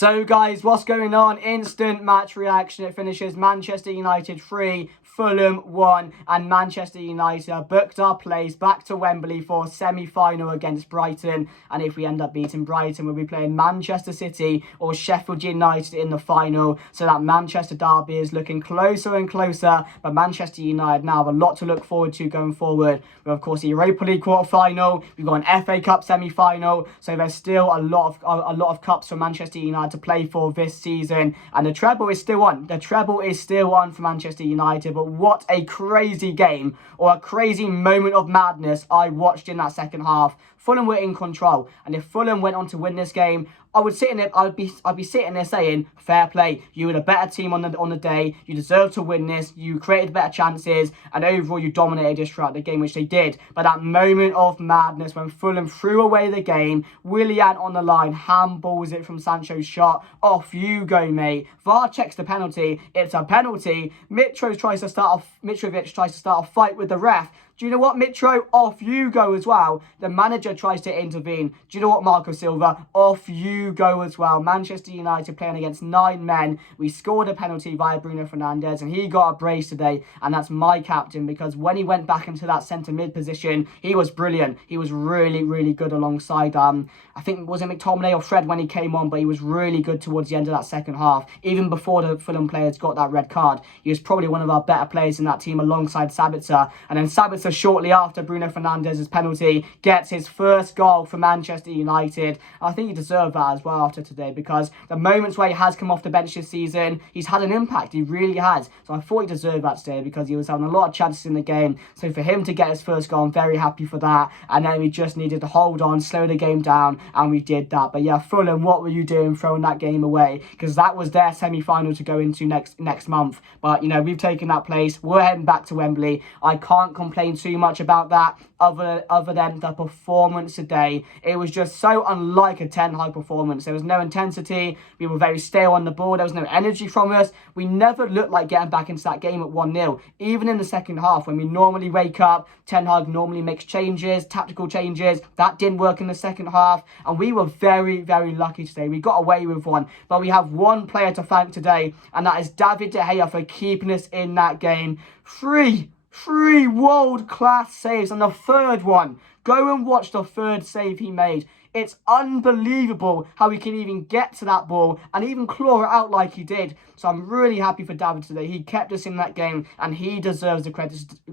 So guys, what's going on? Instant match reaction. It finishes Manchester United 3, Fulham 1, and Manchester United booked our place back to Wembley for semi-final against Brighton. And if we end up beating Brighton, we'll be playing Manchester City or Sheffield United in the final. So that Manchester derby is looking closer and closer. But Manchester United now have a lot to look forward to going forward. With of course the Europa League quarter-final, we've got an FA Cup semi-final. So there's still a lot of cups for Manchester United to play for this season, and the treble is still on. The treble is still on for Manchester United. But what a crazy game, or a crazy moment of madness I watched in that second half. Fulham were in control, and if Fulham went on to win this game, I'd be sitting there saying, fair play, you were the better team on the day, you deserve to win this, you created better chances, and overall you dominated us throughout the game, which they did. But that moment of madness when Fulham threw away the game, Willian on the line, handballs it from Sancho's shot, off you go, mate. VAR checks the penalty, it's a penalty. Mitrovic tries to start a fight with the ref. Do you know what, Mitro? Off you go as well. The manager tries to intervene. Do you know what, Marco Silva? Off you go as well. Manchester United playing against 9 men. We scored a penalty via Bruno Fernandes, and he got a brace today, and that's my captain, because when he went back into that centre mid position, he was brilliant. He was really, really good alongside, I think, was it McTominay or Fred when he came on, but he was really good towards the end of that second half. Even before the Fulham players got that red card, he was probably one of our better players in that team alongside Sabitzer. And then Sabitzer, shortly after Bruno Fernandes' penalty, gets his first goal for Manchester United. I think he deserved that as well after today, because the moments where he has come off the bench this season, he's had an impact. He really has. So I thought he deserved that today, because he was having a lot of chances in the game. So for him to get his first goal, I'm very happy for that. And then we just needed to hold on, slow the game down, and we did that. But yeah, Fulham, what were you doing throwing that game away? Because that was their semi-final to go into next month. But, you know, we've taken that place. We're heading back to Wembley. I can't complain too much about that, other than the performance today. It was just so unlike a Ten Hag performance. There was no intensity. We were very stale on the ball. There was no energy from us. We never looked like getting back into that game at 1-0. Even in the second half, when we normally wake up, Ten Hag normally makes changes, tactical changes. That didn't work in the second half, and we were very, very lucky today. We got away with one, but we have one player to thank today, and that is David De Gea for keeping us in that game. Three world-class saves, and the third one, go and watch the third save he made. It's unbelievable how he can even get to that ball and even claw it out like he did. So I'm really happy for David today. He kept us in that game, and he deserves the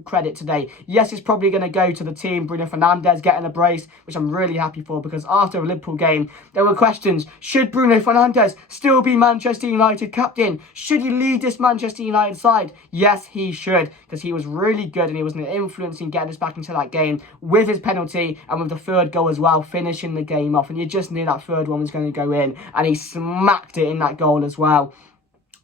credit today. Yes, it's probably going to go to the team, Bruno Fernandes getting a brace, which I'm really happy for, because after the Liverpool game, there were questions. Should Bruno Fernandes still be Manchester United captain? Should he lead this Manchester United side? Yes, he should, because he was really good, and he was an influence in getting us back into that game with his penalty and with the third goal as well, finishing the game off. And you just knew that third one was going to go in, and he smacked it in that goal as well.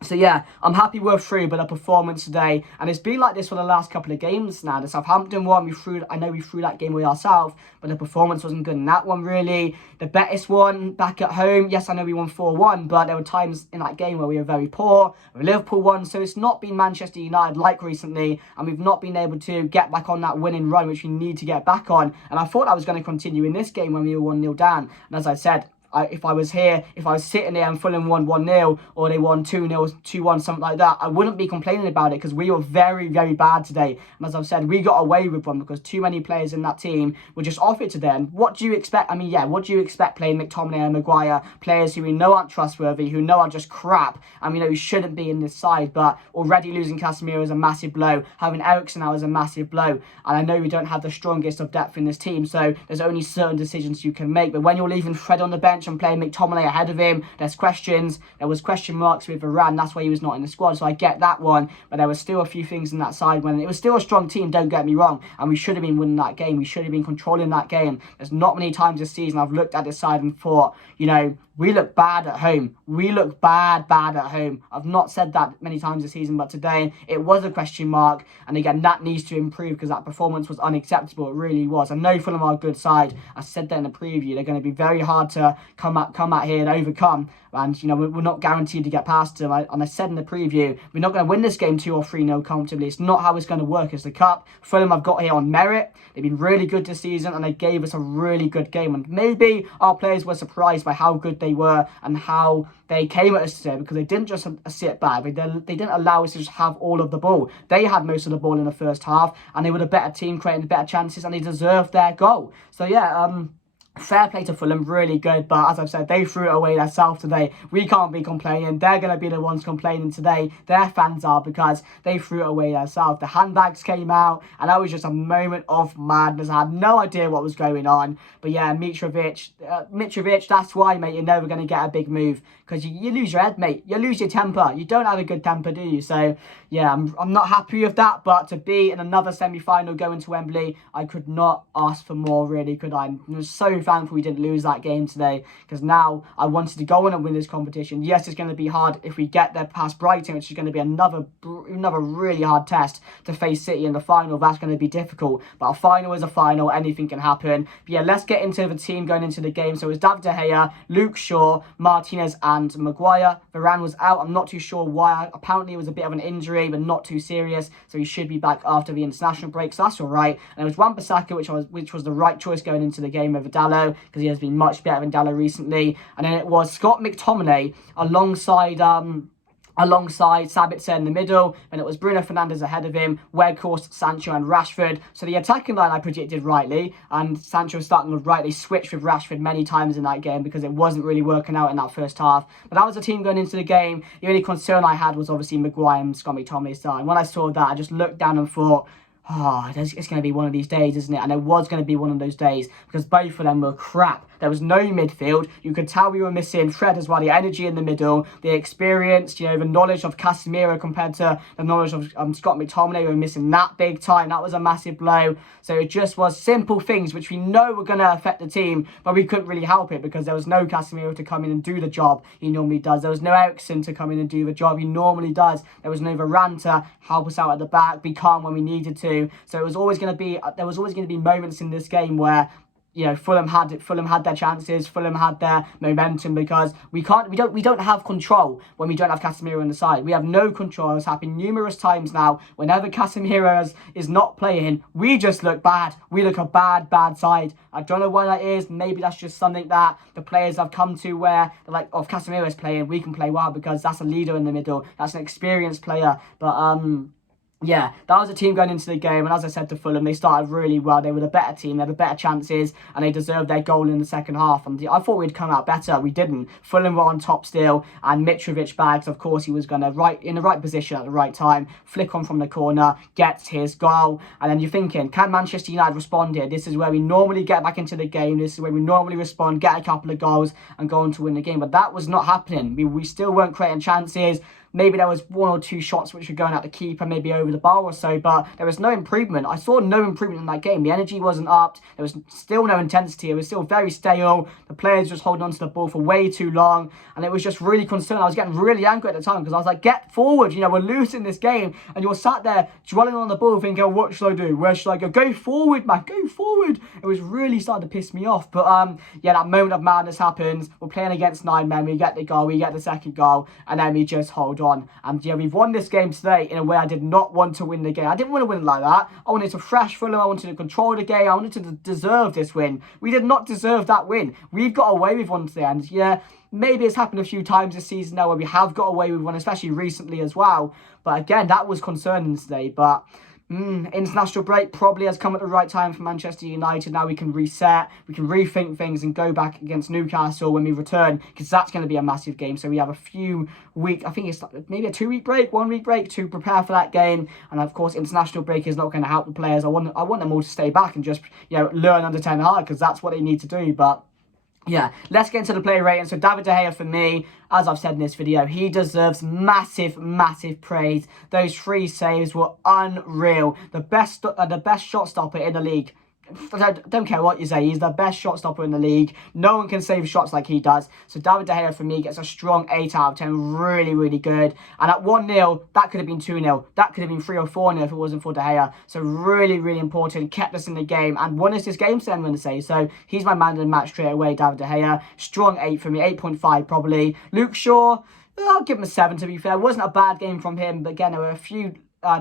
So yeah, I'm happy we're through, but a performance today, and it's been like this for the last couple of games now. The Southampton one, I know we threw that game away ourselves, but the performance wasn't good in that one really. The Betis one, back at home, yes, I know we won 4-1, but there were times in that game where we were very poor. The Liverpool one, so it's not been Manchester United like recently, and we've not been able to get back on that winning run, which we need to get back on. And I thought that was going to continue in this game when we were 1-0 down, and as I said, if I was sitting there and Fulham won 1-0 or they won 2-0, 2-1, something like that, I wouldn't be complaining about it, because we were very, very bad today. And as I've said, we got away with one because too many players in that team were just off it today. And what do you expect? I mean, yeah, what do you expect playing McTominay and Maguire, players who we know aren't trustworthy, who know are just crap, and we know who shouldn't be in this side? But already losing Casemiro is a massive blow. Having Eriksen now is a massive blow. And I know we don't have the strongest of depth in this team, so there's only certain decisions you can make. But when you're leaving Fred on the bench and playing McTominay ahead of him, there's questions. There was question marks with Varane. That's why he was not in the squad. So I get that one, but there were still a few things in that side when it was still a strong team, don't get me wrong, and we should have been winning that game. We should have been controlling that game. There's not many times this season I've looked at this side and thought, you know, we look bad at home. We look bad at home. I've not said that many times this season, but today it was a question mark. And again, that needs to improve, because that performance was unacceptable. It really was. I know Fulham are a good side. I said that in the preview. They're going to be very hard to come out here and overcome. And, you know, we're not guaranteed to get past them. And I said in the preview, we're not going to win this game 2 or 3-0 comfortably. It's not how it's going to work. It's the Cup. Fulham I've got here on merit. They've been really good this season, and they gave us a really good game. And maybe our players were surprised by how good they were and how they came at us today, because they didn't just sit back. They didn't allow us to just have all of the ball. They had most of the ball in the first half, and they were the better team, creating better chances, and they deserved their goal. So yeah, fair play to Fulham, really good. But as I've said, they threw it away themselves today. We can't be complaining. They're going to be the ones complaining today. Their fans are, because they threw it away themselves. The handbags came out, and that was just a moment of madness. I had no idea what was going on. But yeah, Mitrovic, that's why, mate, you're never going to get a big move, because you lose your head, mate. You lose your temper. You don't have a good temper, do you? So yeah, I'm not happy with that. But to be in another semi-final going to Wembley, I could not ask for more, really, could I? I was so thankful we didn't lose that game today, because now I wanted to go on and win this competition. Yes, it's going to be hard if we get there past Brighton, which is going to be another really hard test to face City in the final. That's going to be difficult, but a final is a final. Anything can happen. But yeah, let's get into the team going into the game. So it was David De Gea, Luke Shaw, Martinez and Maguire. Varane was out. I'm not too sure why. Apparently it was a bit of an injury, but not too serious, so he should be back after the international break, so that's all right. And it was Wan-Bissaka, which was the right choice going into the game over Dalot, because he has been much better than Dalot recently. And then it was Scott McTominay alongside Sabitzer in the middle, and it was Bruno Fernandes ahead of him, Weghorst, Sancho and Rashford. So the attacking line I predicted rightly, and Sancho starting with right. They switched with Rashford many times in that game because it wasn't really working out in that first half. But that was the team going into the game. The only concern I had was obviously Maguire and Scott McTominay starting. When I saw that, I just looked down and thought, it's going to be one of these days, isn't it? And it was going to be one of those days, because both of them were crap. There was no midfield. You could tell we were missing Fred as well, the energy in the middle, the experience, the knowledge of Casemiro compared to the knowledge of Scott McTominay. We were missing that big time. That was a massive blow. So it just was simple things which we know were going to affect the team, but we couldn't really help it because there was no Casemiro to come in and do the job he normally does. There was no Eriksen to come in and do the job he normally does. There was no Varane to help us out at the back, be calm when we needed to. So it was always going to be, there was always going to be moments in this game where Fulham had their chances, Fulham had their momentum, because we don't have control when we don't have Casemiro on the side. We have no control. It's happened numerous times now. Whenever Casemiro is not playing, we just look bad. We look a bad side. I don't know why that is. Maybe that's just something that the players have come to, where they're like, if Casemiro is playing, we can play well, because that's a leader in the middle. That's an experienced player. But yeah, that was a team going into the game, and as I said to Fulham, they started really well. They were the better team, they had the better chances, and they deserved their goal in the second half. And I thought we'd come out better. We didn't. Fulham were on top still, and Mitrovic bags, of course, he was going to in the right position at the right time, flick on from the corner, gets his goal. And then you're thinking, can Manchester United respond here? This is where we normally get back into the game. This is where we normally respond, get a couple of goals, and go on to win the game. But that was not happening. We still weren't creating chances. Maybe there was one or two shots which were going at the keeper, maybe over the bar or so, but there was no improvement. I saw no improvement in that game. The energy wasn't up. There was still no intensity. It was still very stale. The players just holding on to the ball for way too long, and it was just really concerning. I was getting really angry at the time, because I was like, get forward. We're losing this game, and you're sat there dwelling on the ball thinking, what should I do? Where should I go? Go forward, man. Go forward. It was really starting to piss me off. But yeah, that moment of madness happens. We're playing against 9 men. We get the goal. We get the second goal, and then we just hold on. And yeah, we've won this game today in a way I did not want to win the game. I didn't want to win it like that. I wanted to thrash Fulham. I wanted to control the game. I wanted to deserve this win. We did not deserve that win. We've got away with one today. And yeah, maybe it's happened a few times this season now where we have got away with one, especially recently as well. But again, that was concerning today. But international break probably has come at the right time for Manchester United. Now we can reset, we can rethink things, and go back against Newcastle when we return, because that's going to be a massive game. So we have a few weeks, I think it's maybe a 2-week break, 1 week break to prepare for that game. And of course, international break is not going to help the players. I want them all to stay back and just learn under Ten Hag, because that's what they need to do. But yeah, let's get into the player rating. So David De Gea, for me, as I've said in this video, he deserves massive praise. Those 3 saves were unreal. The best shot stopper in the league. I don't care what you say, he's the best shot stopper in the league. No one can save shots like he does. So David De Gea, for me, gets a strong 8 out of 10. Really good. And at 1-0, that could have been 2-0. That could have been 3 or 4-0 if it wasn't for De Gea. So really important. Kept us in the game and won us this game, so I'm going to say. So he's my man of the match straight away, David De Gea. Strong 8 for me, 8.5 probably. Luke Shaw, I'll give him a 7 to be fair. It wasn't a bad game from him, but again, there were a few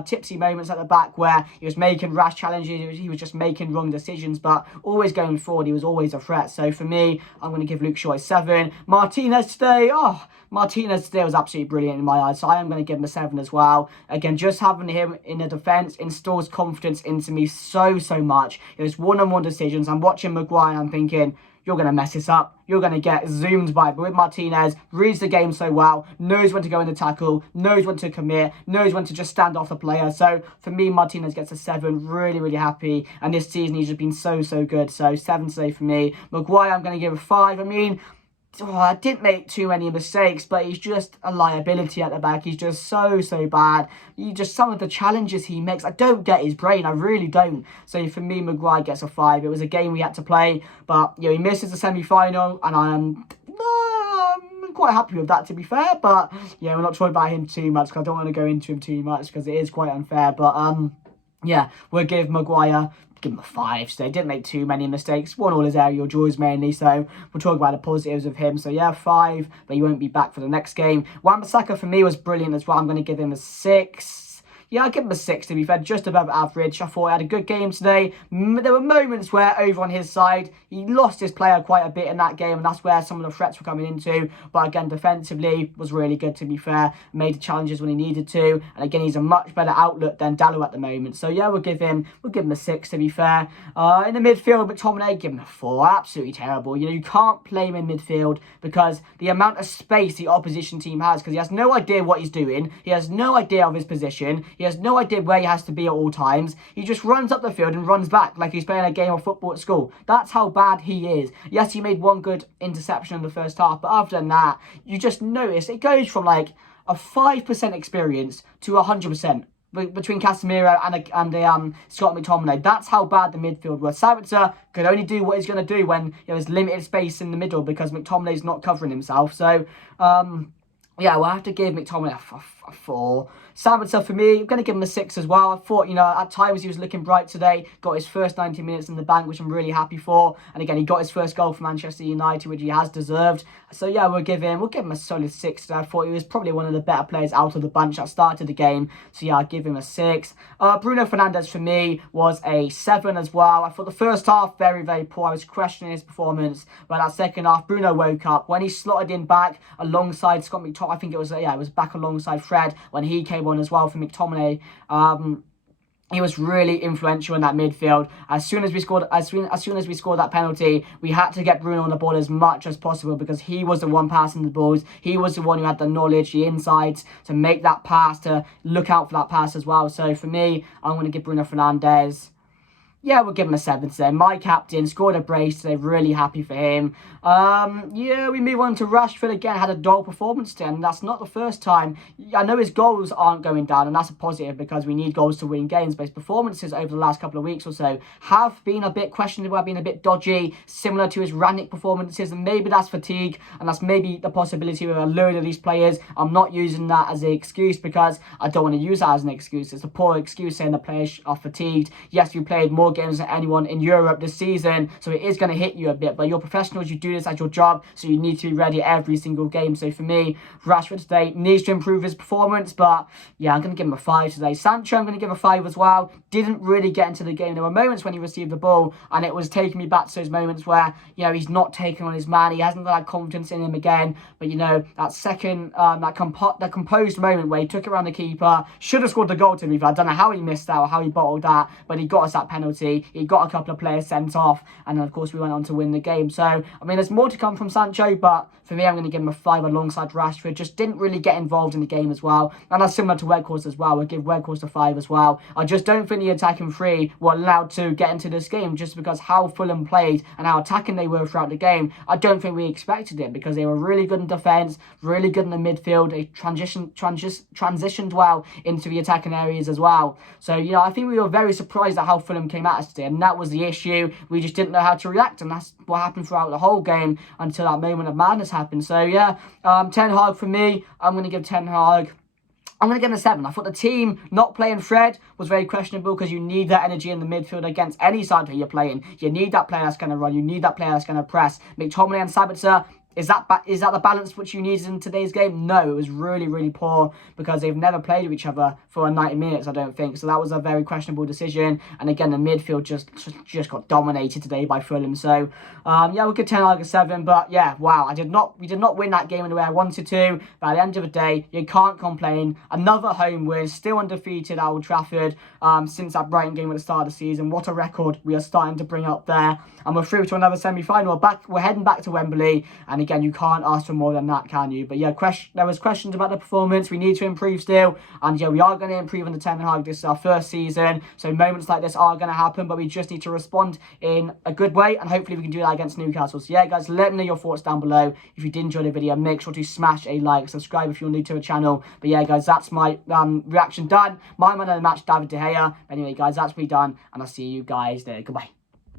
tipsy moments at the back where he was making rash challenges, he was just making wrong decisions, but always going forward, he was always a threat. So for me, I'm going to give Luke Shaw a 7. Martinez today was absolutely brilliant in my eyes, so I am going to give him a 7 as well. Again, just having him in the defence instills confidence into me so much. It was one-on-one decisions. I'm watching Maguire and I'm thinking, you're going to mess this up. You're going to get zoomed by. But with Martinez, reads the game so well, knows when to go in the tackle, knows when to commit, knows when to just stand off the player. So for me, Martinez gets a 7. Really happy. And this season, he's just been so good. So 7 today for me. Maguire, I'm going to give a 5. I mean, I didn't make too many mistakes, but he's just a liability at the back. He's just so bad. Some of the challenges he makes, I don't get his brain. I really don't. So for me, Maguire gets a 5. It was a game we had to play, but he misses the semi-final, and I'm quite happy with that, to be fair. But we're not talking about him too much because I don't want to go into him too much because it is quite unfair. But we'll give Maguire. Give him a 5 today. Didn't make too many mistakes. Won all his aerial duels mainly, so we'll talk about the positives of him. So 5, but he won't be back for the next game. Wan-Bissaka for me was brilliant as well. I'm going to give him a 6. I'll give him a 6 to be fair, just above average. I thought he had a good game today. There were moments where over on his side, he lost his player quite a bit in that game, and that's where some of the threats were coming into. But again, defensively, was really good to be fair. Made the challenges when he needed to. And again, he's a much better outlet than Dalot at the moment. So we'll give him a 6 to be fair. In the midfield, McTominay, give him a 4. Absolutely terrible. You can't play him in midfield because the amount of space the opposition team has, because he has no idea what he's doing. He has no idea of his position. He has no idea where he has to be at all times. He just runs up the field and runs back like he's playing a game of football at school. That's how bad he is. Yes, he made one good interception in the first half, but other than that, you just notice it goes from like a 5% experience to 100%. Between Casemiro and Scott McTominay. That's how bad the midfield was. Sabitzer could only do what he's going to do when there's limited space in the middle because McTominay's not covering himself. So, we'll have to give McTominay a 4. Sabitzer for me, I'm going to give him a 6 as well. I thought, at times he was looking bright today. Got his first 90 minutes in the bank, which I'm really happy for. And again, he got his first goal for Manchester United, which he has deserved. So we'll give him a solid 6 today. I thought he was probably one of the better players out of the bunch that started the game. So I'll give him a 6. Bruno Fernandes for me was a 7 as well. I thought the first half very poor. I was questioning his performance. But that second half, Bruno woke up. When he slotted in back alongside Scott McTominay, I think it was back alongside Fred when he came on as well for McTominay. He was really influential in that midfield. As soon as we scored that penalty, we had to get Bruno on the ball as much as possible because he was the one passing the balls. He was the one who had the knowledge, the insights to make that pass, to look out for that pass as well. So for me, I'm going to give Bruno Fernandes. We'll give him a 7 today. My captain scored a brace today. Really happy for him. We move on to Rashford again. Had a dull performance today, and that's not the first time. I know his goals aren't going down, and that's a positive because we need goals to win games. But his performances over the last couple of weeks or so have been a bit questionable, have been a bit dodgy, similar to his Rannick performances, and maybe that's fatigue, and that's maybe the possibility with a load of these players. I'm not using that as an excuse because I don't want to use that as an excuse. It's a poor excuse saying the players are fatigued. Yes, we played more games than anyone in Europe this season, so it is going to hit you a bit, but you're professionals, you do this as your job, so you need to be ready every single game. So for me, Rashford today needs to improve his performance, but I'm going to give him a 5 today. Sancho, I'm going to give a 5 as well. Didn't really get into the game. There were moments when he received the ball, and it was taking me back to those moments where, he's not taking on his man, he hasn't got that confidence in him again, but that second, that composed moment where he took it around the keeper, should have scored the goal to me, but I don't know how he missed that or how he bottled that, but he got us that penalty. He got a couple of players sent off, and then of course we went on to win the game. So there's more to come from Sancho, but for me, I'm going to give him a 5 alongside Rashford. Just didn't really get involved in the game as well, and that's similar to Weghorst as well. We'll give Weghorst a 5 as well. I just don't think the attacking three were allowed to get into this game just because how Fulham played and how attacking they were throughout the game. I don't think we expected it because they were really good in defence, really good in the midfield. They transitioned well into the attacking areas as well. So I think we were very surprised at how Fulham came at us today, and that was the issue. We just didn't know how to react, and that's what happened throughout the whole game until that moment of madness happened. So Ten Hag for me, I'm going to give Ten Hag, I'm going to give him a 7. I thought the team not playing Fred was very questionable because you need that energy in the midfield against any side that you're playing. You need that player that's going to run. You need that player that's going to press. McTominay and Sabitzer, Is that the balance which you needed in today's game? No, it was really, really poor because they've never played with each other for 90 minutes, I don't think. So that was a very questionable decision. And again, the midfield just got dominated today by Fulham. So, yeah, we could 10 out of 7. But yeah, wow, we did not win that game in the way I wanted to. But at the end of the day, you can't complain. Another home win, still undefeated at Old Trafford since that Brighton game at the start of the season. What a record we are starting to bring up there. And we're through to another semi-final. We're heading back to Wembley. And again, you can't ask for more than that, can you? But yeah, there was questions about the performance. We need to improve still. And yeah, we are going to improve under Ten Hag. This is our first season. So moments like this are going to happen. But we just need to respond in a good way. And hopefully we can do that against Newcastle. So yeah, guys, let me know your thoughts down below. If you did enjoy the video, make sure to smash a like. Subscribe if you're new to the channel. But yeah, guys, that's my reaction done. My man of the match, David De Gea. Anyway, guys, that's me done. And I'll see you guys there. Goodbye.